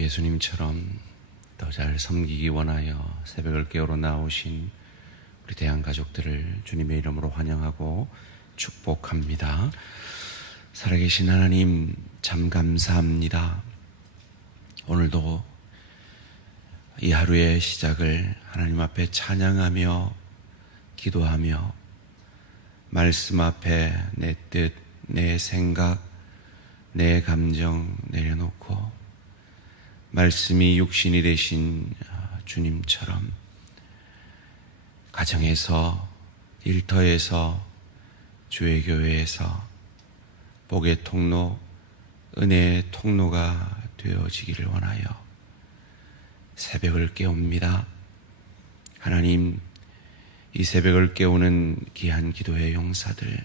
예수님처럼 더 잘 섬기기 원하여 새벽을 깨우러 나오신 우리 대한 가족들을 주님의 이름으로 환영하고 축복합니다. 살아계신 하나님 참 감사합니다. 오늘도 이 하루의 시작을 하나님 앞에 찬양하며 기도하며 말씀 앞에 내 뜻, 내 생각, 내 감정 내려놓고 말씀이 육신이 되신 주님처럼 가정에서, 일터에서, 주의 교회에서 복의 통로, 은혜의 통로가 되어지기를 원하여 새벽을 깨웁니다. 하나님, 이 새벽을 깨우는 귀한 기도의 용사들,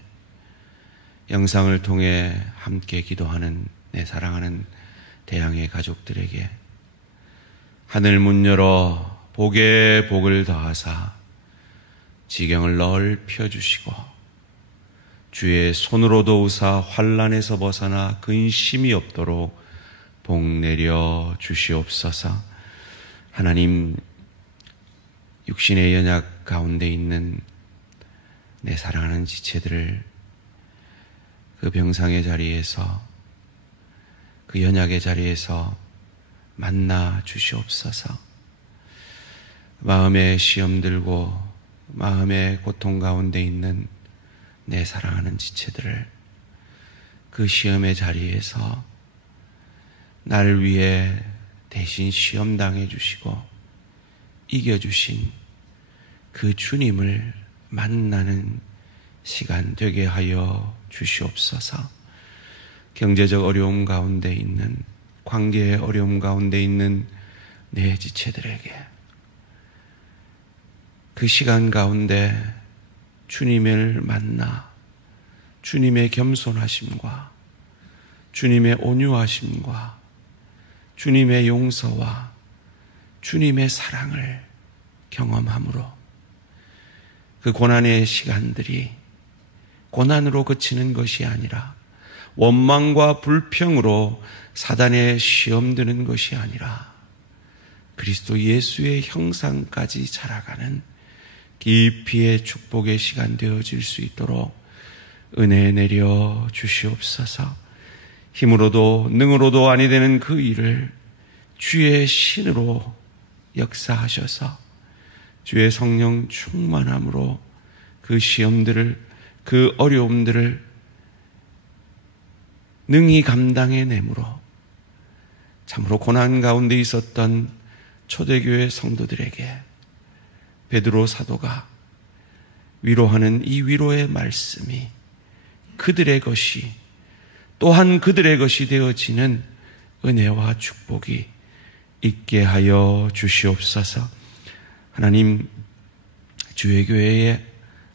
영상을 통해 함께 기도하는 내 사랑하는 대양의 가족들에게 하늘 문 열어 복에 복을 더하사 지경을 넓혀 주시고 주의 손으로 도우사 환난에서 벗어나 근심이 없도록 복 내려 주시옵소서. 하나님, 육신의 연약 가운데 있는 내 사랑하는 지체들을 그 병상의 자리에서, 그 연약의 자리에서 만나 주시옵소서. 마음에 시험 들고 마음의 고통 가운데 있는 내 사랑하는 지체들을 그 시험의 자리에서 나를 위해 대신 시험 당해 주시고 이겨주신 그 주님을 만나는 시간 되게 하여 주시옵소서. 경제적 어려움 가운데 있는, 관계의 어려움 가운데 있는 내 지체들에게 그 시간 가운데 주님을 만나 주님의 겸손하심과 주님의 온유하심과 주님의 용서와 주님의 사랑을 경험함으로 그 고난의 시간들이 고난으로 그치는 것이 아니라 원망과 불평으로 사단의 시험 드는 것이 아니라 그리스도 예수의 형상까지 자라가는 깊이의 축복의 시간 되어질 수 있도록 은혜 내려 주시옵소서. 힘으로도 능으로도 아니 되는 그 일을 주의 신으로 역사하셔서 주의 성령 충만함으로 그 시험들을, 그 어려움들을 능히 감당해내므로 참으로 고난 가운데 있었던 초대교회 성도들에게 베드로 사도가 위로하는 이 위로의 말씀이 그들의 것이 또한 그들의 것이 되어지는 은혜와 축복이 있게 하여 주시옵소서. 하나님, 주의 교회에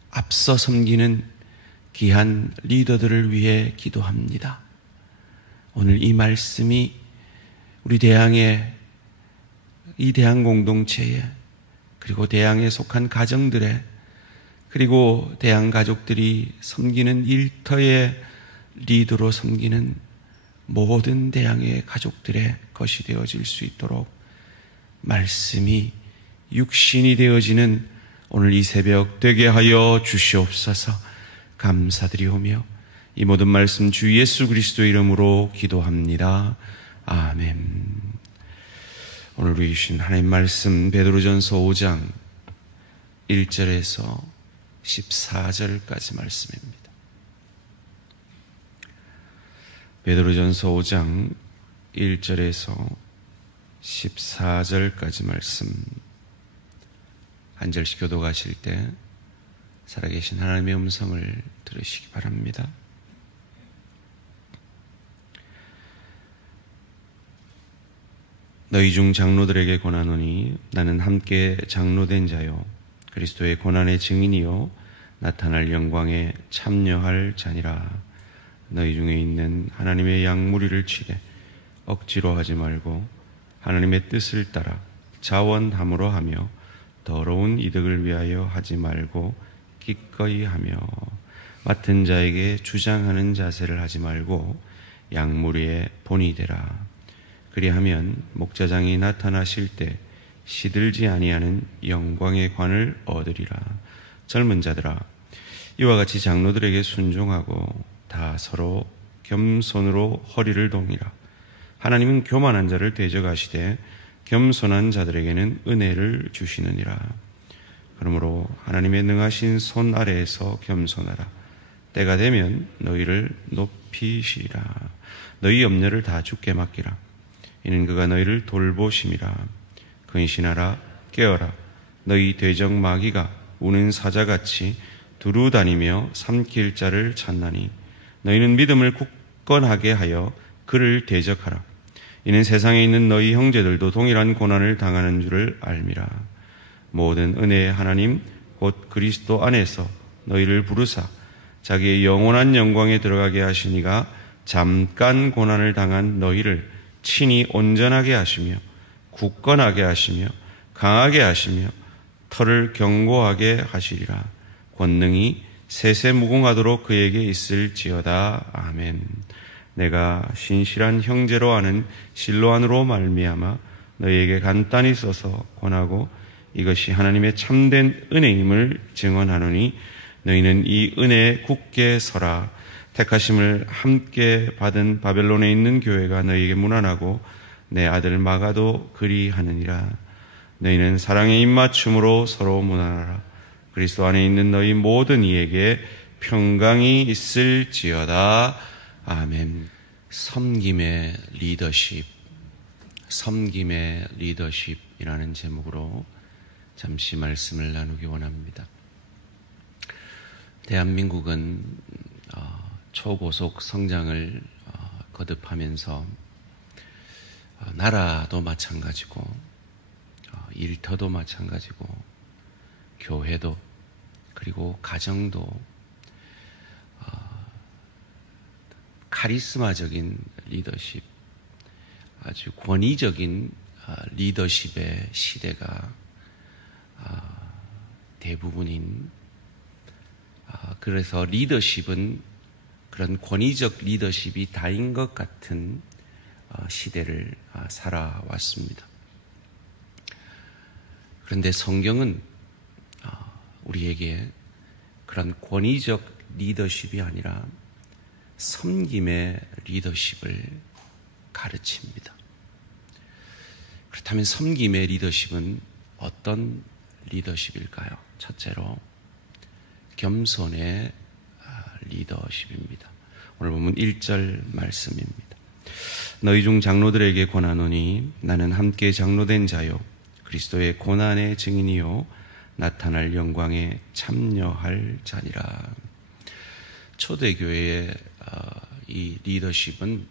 앞서 섬기는 귀한 리더들을 위해 기도합니다. 오늘 이 말씀이 우리 대양의, 이 대양 공동체에, 그리고 대양에 속한 가정들에, 그리고 대양 가족들이 섬기는 일터의 리더로 섬기는 모든 대양의 가족들의 것이 되어질 수 있도록 말씀이 육신이 되어지는 오늘 이 새벽 되게 하여 주시옵소서. 감사드리오며 이 모든 말씀 주 예수 그리스도의 이름으로 기도합니다. 아멘. 오늘 우리 주신 하나님 말씀 베드로전서 5장 1절에서 14절까지 말씀입니다. 베드로전서 5장 1절에서 14절까지 말씀, 한 절씩 교독하실 때 살아계신 하나님의 음성을 들으시기 바랍니다. 너희 중 장로들에게 권하노니 나는 함께 장로된 자요 그리스도의 고난의 증인이요 나타날 영광에 참여할 자니라. 너희 중에 있는 하나님의 양무리를 치되 억지로 하지 말고 하나님의 뜻을 따라 자원함으로 하며 더러운 이득을 위하여 하지 말고 기꺼이 하며 맡은 자에게 주장하는 자세를 하지 말고 양무리의 본이 되라. 그리하면 목자장이 나타나실 때 시들지 아니하는 영광의 관을 얻으리라. 젊은 자들아, 이와 같이 장로들에게 순종하고 다 서로 겸손으로 허리를 동이라. 하나님은 교만한 자를 대적하시되 겸손한 자들에게는 은혜를 주시느니라. 그러므로 하나님의 능하신 손 아래에서 겸손하라. 때가 되면 너희를 높이시리라. 너희 염려를 다 주께 맡기라. 이는 그가 너희를 돌보심이라. 근신하라, 깨어라. 너희 대적 마귀가 우는 사자같이 두루 다니며 삼킬 자를 찾나니 너희는 믿음을 굳건하게 하여 그를 대적하라. 이는 세상에 있는 너희 형제들도 동일한 고난을 당하는 줄을 알미라. 모든 은혜의 하나님 곧 그리스도 안에서 너희를 부르사 자기의 영원한 영광에 들어가게 하시니가 잠깐 고난을 당한 너희를 친히 온전하게 하시며 굳건하게 하시며 강하게 하시며 털을 견고하게 하시리라. 권능이 세세무궁하도록 그에게 있을지어다. 아멘. 내가 신실한 형제로 아는 실로안으로 말미암아 너희에게 간단히 써서 권하고 이것이 하나님의 참된 은혜임을 증언하노니 너희는 이 은혜에 굳게 서라. 택하심을 함께 받은 바벨론에 있는 교회가 너희에게 문안하고 내 아들 마가도 그리하느니라. 너희는 사랑의 입맞춤으로 서로 문안하라. 그리스도 안에 있는 너희 모든 이에게 평강이 있을지어다. 아멘. 섬김의 리더십, 섬김의 리더십이라는 제목으로 잠시 말씀을 나누기 원합니다. 대한민국은 초고속 성장을 거듭하면서 나라도 마찬가지고 일터도 마찬가지고 교회도 그리고 가정도 카리스마적인 리더십, 아주 권위적인 리더십의 시대가 대부분인, 그래서 리더십은 그런 권위적 리더십이 다인 것 같은 시대를 살아왔습니다. 그런데 성경은 우리에게 그런 권위적 리더십이 아니라 섬김의 리더십을 가르칩니다. 그렇다면 섬김의 리더십은 어떤 리더십일까요? 첫째로 겸손의 리더십입니다. 오늘 보면 1절 말씀입니다. 너희 중 장로들에게 권하노니 나는 함께 장로된 자요 그리스도의 고난의 증인이요 나타날 영광에 참여할 자니라. 초대교회의 이 리더십은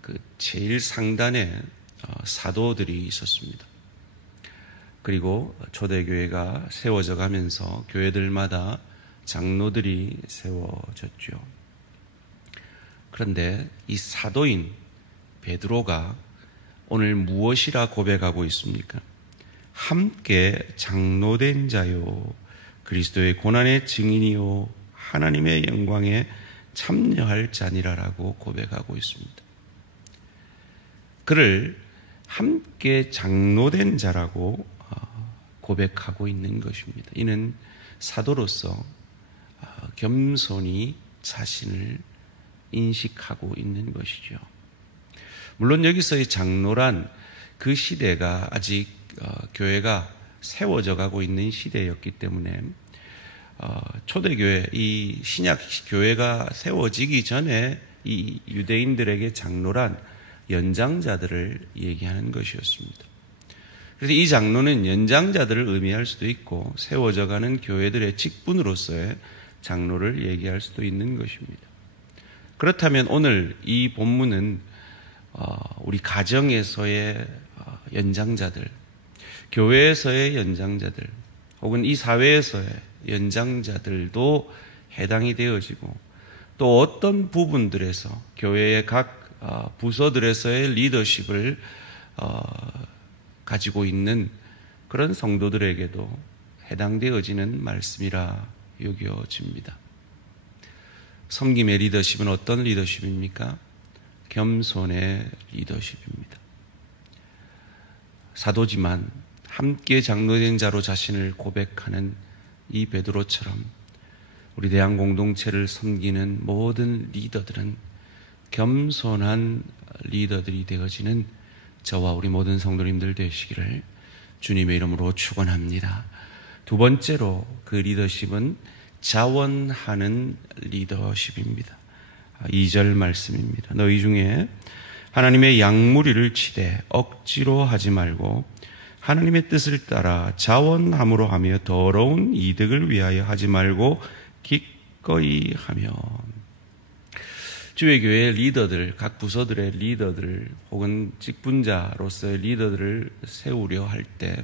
그 제일 상단에 사도들이 있었습니다. 그리고 초대교회가 세워져 가면서 교회들마다 장로들이 세워졌죠. 그런데 이 사도인 베드로가 오늘 무엇이라 고백하고 있습니까? 함께 장로된 자요 그리스도의 고난의 증인이요 하나님의 영광에 참여할 자니라라고 고백하고 있습니다. 그를 함께 장로된 자라고 고백하고 있는 것입니다. 이는 사도로서 겸손히 자신을 인식하고 있는 것이죠. 물론 여기서의 장로란 그 시대가 아직 교회가 세워져 가고 있는 시대였기 때문에 초대교회, 이 신약 교회가 세워지기 전에 이 유대인들에게 장로란 연장자들을 얘기하는 것이었습니다. 그래서 이 장로는 연장자들을 의미할 수도 있고 세워져 가는 교회들의 직분으로서의 장로를 얘기할 수도 있는 것입니다. 그렇다면 오늘 이 본문은 우리 가정에서의 연장자들, 교회에서의 연장자들, 혹은 이 사회에서의 연장자들도 해당이 되어지고 또 어떤 부분들에서 교회의 각 부서들에서의 리더십을 가지고 있는 그런 성도들에게도 해당되어지는 말씀이라 여겨집니다. 섬김의 리더십은 어떤 리더십입니까? 겸손의 리더십입니다. 사도지만 함께 장로된 자로 자신을 고백하는 이 베드로처럼 우리 대한 공동체를 섬기는 모든 리더들은 겸손한 리더들이 되어지는 저와 우리 모든 성도님들 되시기를 주님의 이름으로 축원합니다. 두 번째로 그 리더십은 자원하는 리더십입니다. 2절 말씀입니다. 너희 중에 하나님의 양무리를 치되 억지로 하지 말고 하나님의 뜻을 따라 자원함으로 하며 더러운 이득을 위하여 하지 말고 기꺼이 하며. 주의 교회의 리더들, 각 부서들의 리더들 혹은 직분자로서의 리더들을 세우려 할 때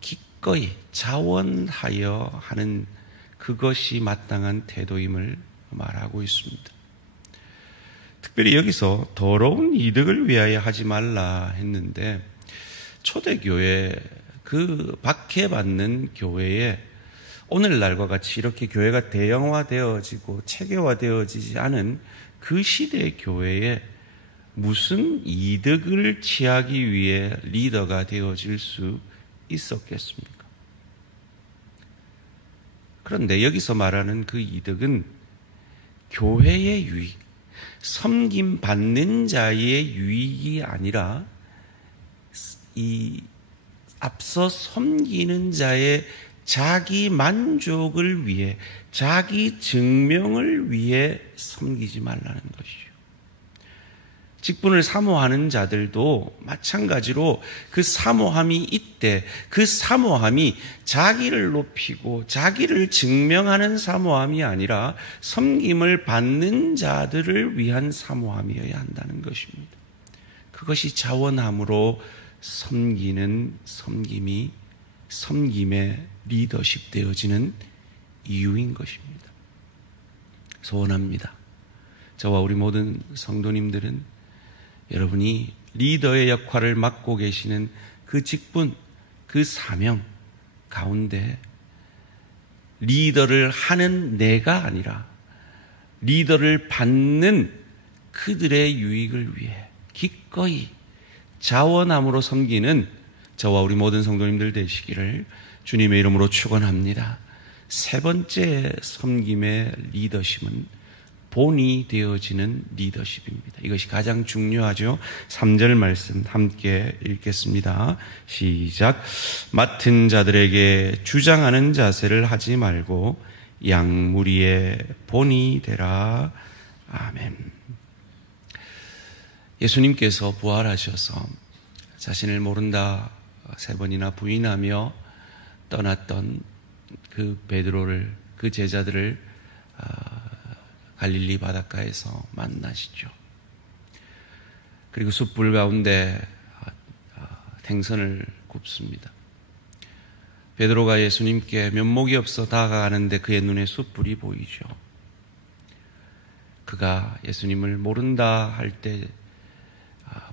기꺼이 자원하여 하는 그것이 마땅한 태도임을 말하고 있습니다. 특별히 여기서 더러운 이득을 위하여 하지 말라 했는데 초대교회, 그 박해받는 교회에 오늘날과 같이 이렇게 교회가 대형화되어지고 체계화되어지지 않은 그 시대의 교회에 무슨 이득을 취하기 위해 리더가 되어질 수 있었겠습니까? 그런데 여기서 말하는 그 이득은 교회의 유익, 섬김 받는 자의 유익이 아니라 이 앞서 섬기는 자의 자기 만족을 위해, 자기 증명을 위해 섬기지 말라는 것이죠. 직분을 사모하는 자들도 마찬가지로 그 사모함이 있대. 그 사모함이 자기를 높이고 자기를 증명하는 사모함이 아니라 섬김을 받는 자들을 위한 사모함이어야 한다는 것입니다. 그것이 자원함으로 섬기는 섬김의 리더십 되어지는 이유인 것입니다. 소원합니다. 저와 우리 모든 성도님들은 여러분이 리더의 역할을 맡고 계시는 그 직분, 그 사명 가운데 리더를 하는 내가 아니라 리더를 받는 그들의 유익을 위해 기꺼이 자원함으로 섬기는 저와 우리 모든 성도님들 되시기를 주님의 이름으로 축원합니다. 세 번째 섬김의 리더십은 본이 되어지는 리더십입니다. 이것이 가장 중요하죠. 3절 말씀 함께 읽겠습니다. 시작. 맡은 자들에게 주장하는 자세를 하지 말고 양무리의 본이 되라. 아멘. 예수님께서 부활하셔서 자신을 모른다 3번이나 부인하며 떠났던 그 베드로를, 그 제자들을 갈릴리 바닷가에서 만나시죠. 그리고 숯불 가운데 생선을 굽습니다. 베드로가 예수님께 면목이 없어 다가가는데 그의 눈에 숯불이 보이죠. 그가 예수님을 모른다 할 때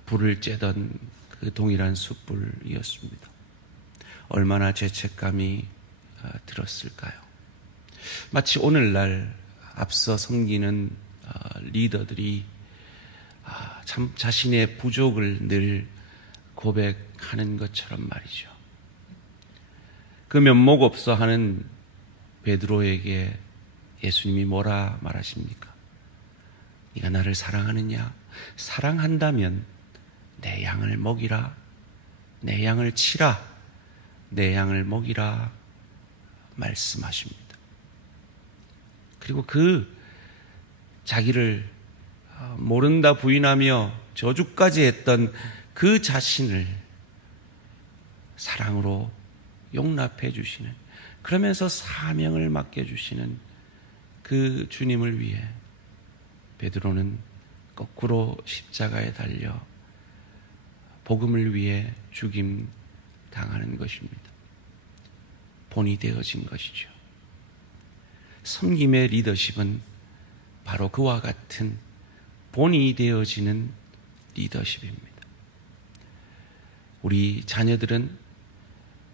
불을 쬐던 그 동일한 숯불이었습니다. 얼마나 죄책감이 들었을까요? 마치 오늘날 앞서 섬기는 리더들이 참 자신의 부족을 늘 고백하는 것처럼 말이죠. 그 면목 없어 하는 베드로에게 예수님이 뭐라 말하십니까? 네가 나를 사랑하느냐? 사랑한다면 내 양을 먹이라, 내 양을 치라, 내 양을 먹이라 말씀하십니다. 그리고 그 자기를 모른다 부인하며 저주까지 했던 그 자신을 사랑으로 용납해 주시는, 그러면서 사명을 맡겨주시는 그 주님을 위해 베드로는 거꾸로 십자가에 달려 복음을 위해 죽임 당하는 것입니다. 본이 되어진 것이죠. 섬김의 리더십은 바로 그와 같은 본이 되어지는 리더십입니다. 우리 자녀들은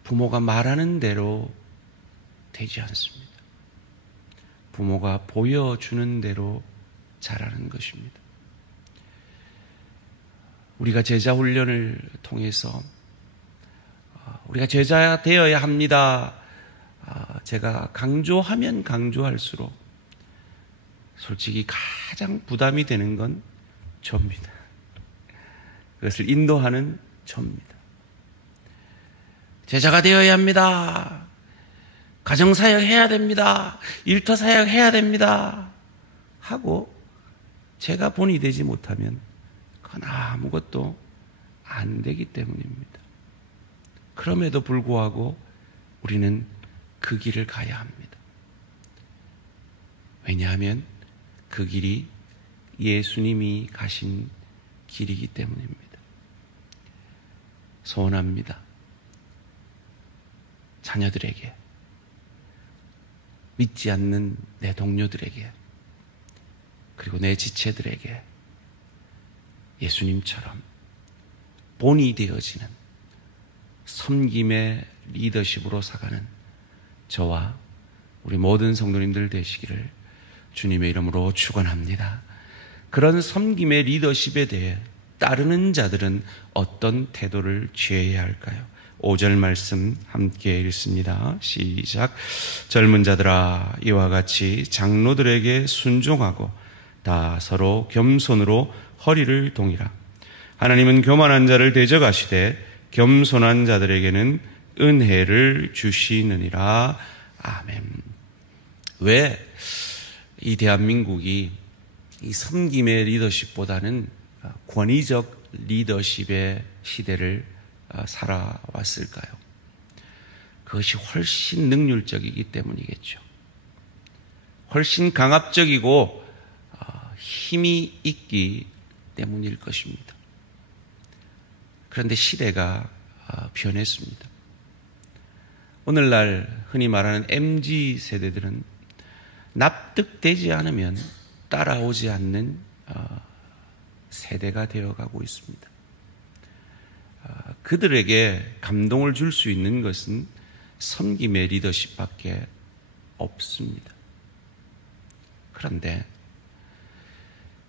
부모가 말하는 대로 되지 않습니다. 부모가 보여주는 대로 자라는 것입니다. 우리가 제자 훈련을 통해서 우리가 제자 되어야 합니다. 제가 강조하면 강조할수록 솔직히 가장 부담이 되는 건 저입니다. 그것을 인도하는 저입니다. 제자가 되어야 합니다. 가정사역 해야 됩니다. 일터사역 해야 됩니다. 하고 제가 본이 되지 못하면 그건 아무것도 안 되기 때문입니다. 그럼에도 불구하고 우리는 그 길을 가야 합니다. 왜냐하면 그 길이 예수님이 가신 길이기 때문입니다. 소원합니다. 자녀들에게, 믿지 않는 내 동료들에게, 그리고 내 지체들에게 예수님처럼 본이 되어지는 섬김의 리더십으로 살아가는 저와 우리 모든 성도님들 되시기를 주님의 이름으로 축원합니다. 그런 섬김의 리더십에 대해 따르는 자들은 어떤 태도를 취해야 할까요? 5절 말씀 함께 읽습니다. 시작. 젊은 자들아, 이와 같이 장로들에게 순종하고 다 서로 겸손으로 허리를 동이라. 하나님은 교만한 자를 대적하시되 겸손한 자들에게는 은혜를 주시느니라. 아멘. 왜 이 대한민국이 이 섬김의 리더십보다는 권위적 리더십의 시대를 살아왔을까요? 그것이 훨씬 능률적이기 때문이겠죠. 훨씬 강압적이고 힘이 있기 때문일 것입니다. 그런데 시대가 변했습니다. 오늘날 흔히 말하는 MZ 세대들은 납득되지 않으면 따라오지 않는 세대가 되어가고 있습니다. 그들에게 감동을 줄 수 있는 것은 섬김의 리더십밖에 없습니다. 그런데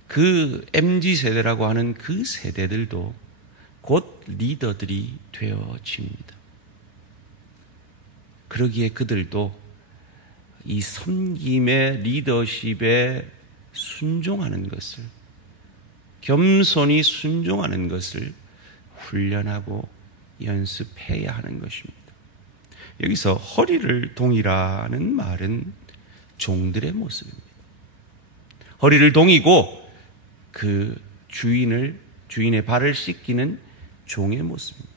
그 MZ세대라고 하는 그 세대들도 곧 리더들이 되어집니다. 그러기에 그들도 이 섬김의 리더십에 순종하는 것을, 겸손히 순종하는 것을 훈련하고 연습해야 하는 것입니다. 여기서 허리를 동이라는 말은 종들의 모습입니다. 허리를 동이고 그 주인의 발을 씻기는 종의 모습입니다.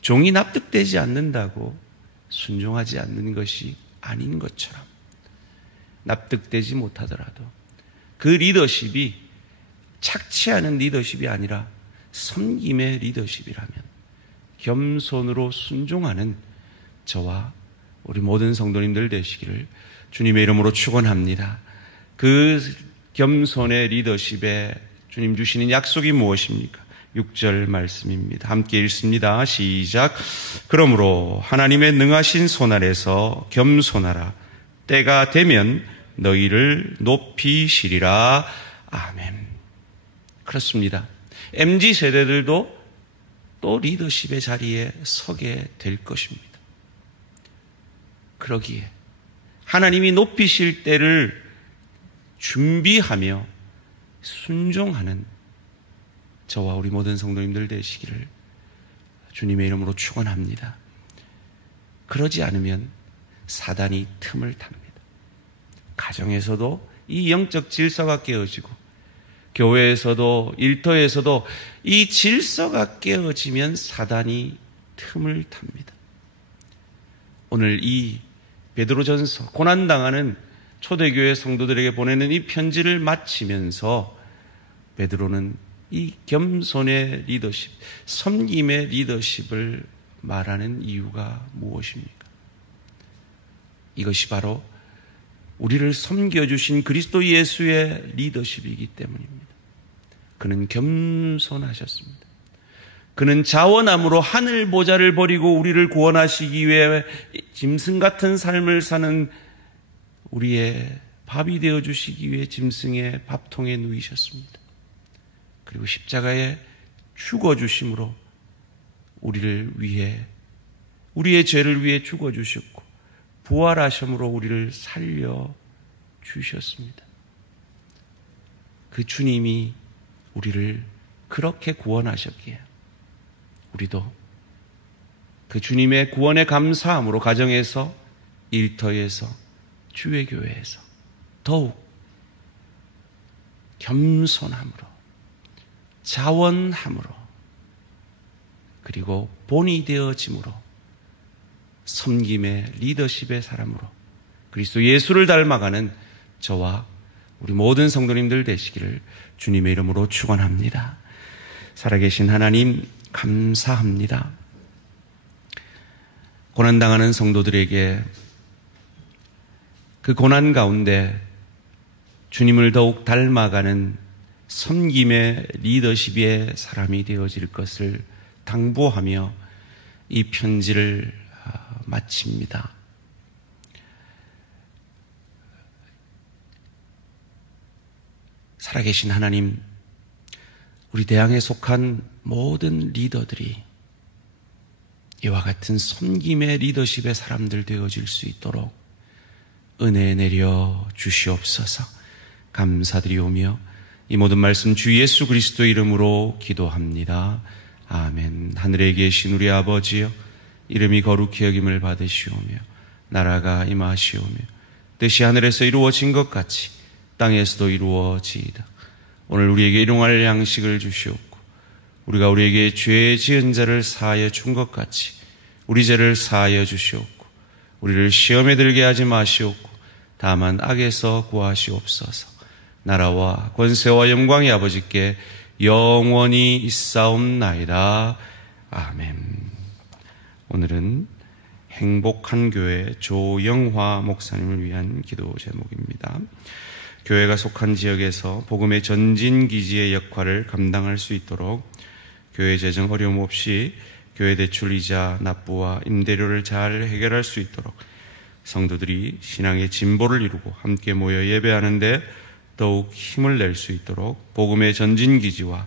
종이 납득되지 않는다고 순종하지 않는 것이 아닌 것처럼, 납득되지 못하더라도 그 리더십이 착취하는 리더십이 아니라 섬김의 리더십이라면 겸손으로 순종하는 저와 우리 모든 성도님들 되시기를 주님의 이름으로 축원합니다. 그 겸손의 리더십에 주님 주시는 약속이 무엇입니까? 6절 말씀입니다. 함께 읽습니다. 시작. 그러므로 하나님의 능하신 손 아래서 겸손하라. 때가 되면 너희를 높이시리라. 아멘. 그렇습니다. MZ 세대들도 또 리더십의 자리에 서게 될 것입니다. 그러기에 하나님이 높이실 때를 준비하며 순종하는 저와 우리 모든 성도님들 되시기를 주님의 이름으로 축원합니다. 그러지 않으면 사단이 틈을 탑니다. 가정에서도 이 영적 질서가 깨어지고, 교회에서도, 일터에서도 이 질서가 깨어지면 사단이 틈을 탑니다. 오늘 이 베드로전서, 고난당하는 초대교회 성도들에게 보내는 이 편지를 마치면서 베드로는 이 겸손의 리더십, 섬김의 리더십을 말하는 이유가 무엇입니까? 이것이 바로 우리를 섬겨주신 그리스도 예수의 리더십이기 때문입니다. 그는 겸손하셨습니다. 그는 자원함으로 하늘 보좌를 버리고 우리를 구원하시기 위해 짐승 같은 삶을 사는 우리의 밥이 되어주시기 위해 짐승의 밥통에 누이셨습니다. 그리고 십자가에 죽어주심으로 우리를 위해, 우리의 죄를 위해 죽어주셨고 부활하심으로 우리를 살려주셨습니다. 그 주님이 우리를 그렇게 구원하셨기에 우리도 그 주님의 구원에 감사함으로 가정에서, 일터에서, 주의 교회에서 더욱 겸손함으로, 자원함으로, 그리고 본이 되어짐으로, 섬김의 리더십의 사람으로 그리스도 예수를 닮아가는 저와 우리 모든 성도님들 되시기를 주님의 이름으로 축원합니다. 살아계신 하나님 감사합니다. 고난당하는 성도들에게 그 고난 가운데 주님을 더욱 닮아가는 섬김의 리더십의 사람이 되어질 것을 당부하며 이 편지를 마칩니다. 살아계신 하나님, 우리 대항에 속한 모든 리더들이 이와 같은 섬김의 리더십의 사람들 되어질 수 있도록 은혜 내려 주시옵소서. 감사드리오며 이 모든 말씀 주 예수 그리스도 이름으로 기도합니다. 아멘. 하늘에 계신 우리 아버지여, 이름이 거룩히 여김을 받으시오며 나라가 임하시오며 뜻이 하늘에서 이루어진 것 같이 땅에서도 이루어지이다. 오늘 우리에게 일용할 양식을 주시옵고 우리가 우리에게 죄 지은 자를 사하여 준 것 같이 우리 죄를 사하여 주시옵고 우리를 시험에 들게 하지 마시옵고 다만 악에서 구하시옵소서. 나라와 권세와 영광이 아버지께 영원히 있사옵나이다. 아멘. 오늘은 행복한 교회 조영화 목사님을 위한 기도 제목입니다. 교회가 속한 지역에서 복음의 전진기지의 역할을 감당할 수 있도록 교회 재정 어려움 없이 교회 대출 이자 납부와 임대료를 잘 해결할 수 있도록 성도들이 신앙의 진보를 이루고 함께 모여 예배하는데 더욱 힘을 낼 수 있도록 복음의 전진기지와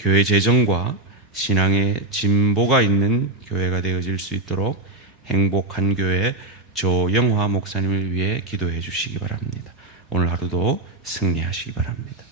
교회 재정과 신앙의 진보가 있는 교회가 되어질 수 있도록 행복한 교회 조영화 목사님을 위해 기도해 주시기 바랍니다. 오늘 하루도 승리하시기 바랍니다.